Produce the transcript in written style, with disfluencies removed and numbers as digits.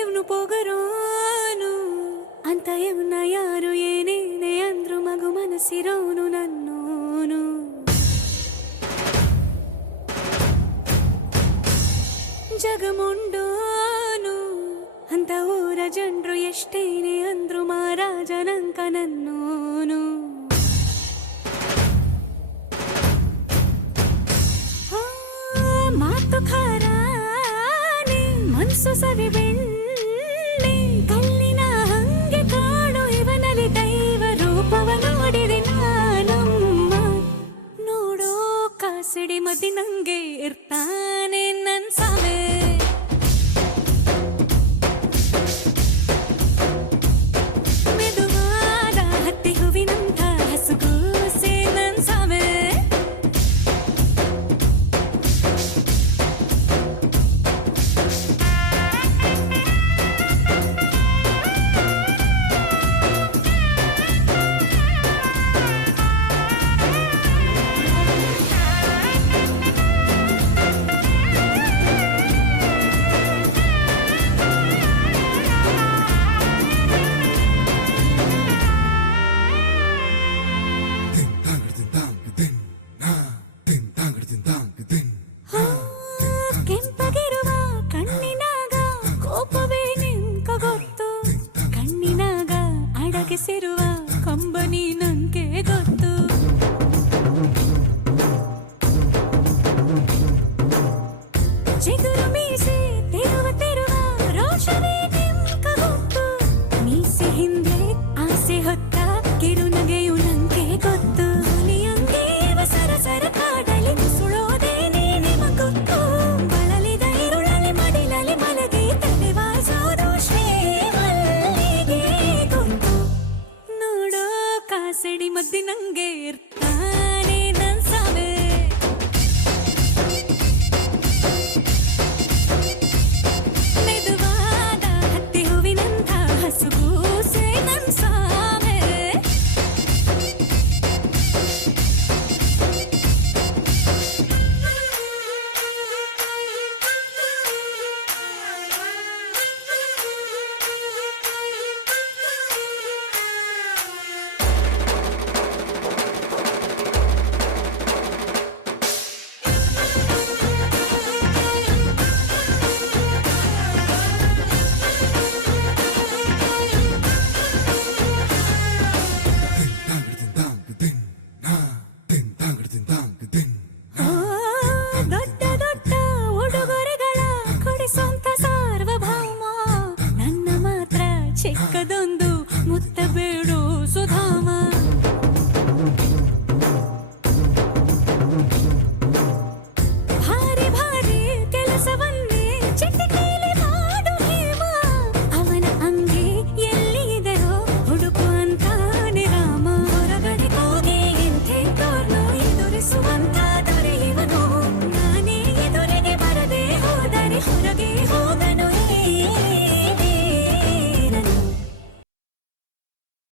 ಇವನು ಪೊಗರೋನು ಅಂತ ಇವನ ಯಾರು ಏನೇನೆ ಅಂದ್ರು ಮಗು ಮನಸ್ಸಿರೋನು ನನ್ನೋನು. ಜಗಮುಂಡೋನು ಅಂತ ಊರ ಜನರು ಎಷ್ಟೇನೆ ಅಂದ್ರು ಮಹಾರಾಜನಂಕ ನನ್ನೋನು. ಮಾತು ಖಾರಾನೆ ಮನ್ಸು ಸವಿ ಬೆಣ್ಣೆ ಕಲ್ಲಿನ ಹಂಗೆ ಕಾಣು ಇವನಲ್ಲಿ ದೈವ ರೂಪವ ನೋಡಿದೆ ನಾನಮ್ಮ. ನೋಡೋ ಕಾಸಿಡಿ ಮದಿ ನಂಗೆ ಇರ್ತಾನೆ ನನ್ ಸಾಮೆ. ಮೆದುವಾದ ಹತ್ತಿ ಹೂವಿನಂಥ ಹಸುಗೂಸೆ ನನ್ ಸಾಮೆ. ಕೆಂಪಗಿರುವ ಕಣ್ಣಿನಾಗ ಕೋಪವೇ ನಿಂಕ ಗೊತ್ತು, ಕಣ್ಣಿನಾಗ ಅಡಗಿಸಿರುವ ಕಂಬನಿ ನಂಗೆ ಗೊತ್ತು. ಚಿಗುರು ಮೀಸೆ ತಿರುವ ರೋಷವೇ ನಿಂಕ ಗೊತ್ತು, ಮೀಸೆ ಹಿಂದೆ ಆಸೆ ಹೊತ್ತ ಕಿರುನಗೆಯು ನಂಗೆ ಗೊತ್ತು. ಸರ ಸರ ಕಾಡಲಿ ಸುಳೋದೇ ನೀನೆ ಗೊತ್ತು, ಬಳಲಿದ ಇರುಳಲಿ ಮಡಿಲಲಿ ಮಲಗಿ ತಲೆ ವಾಸೋದು ಶ್ರೀಮಲ್ಲಿಗೆ ಗೊತ್ತು. ನೋಡೋ ಕಾಸಡಿ ಮದ್ದಿ ನಂಗೆ ಇರ್ತಾನೆ ನನ್ ಸಾವೆ. ಮೆದುವಾದ ಹತ್ತಿ ಹೂವಿನಂಥ ಹಸುಗೂಸೆ ನನ್ ಸಾವೆ. ದೊಡ್ಡ ದೊಡ್ಡ ಉಡುಗೊರೆಗಳ ಕೊಡಿಸೋಂತ ಸಾರ್ವಭೌಮ ನನ್ನ ಮಾತ್ರ ಚಿಕ್ಕದೊಂದು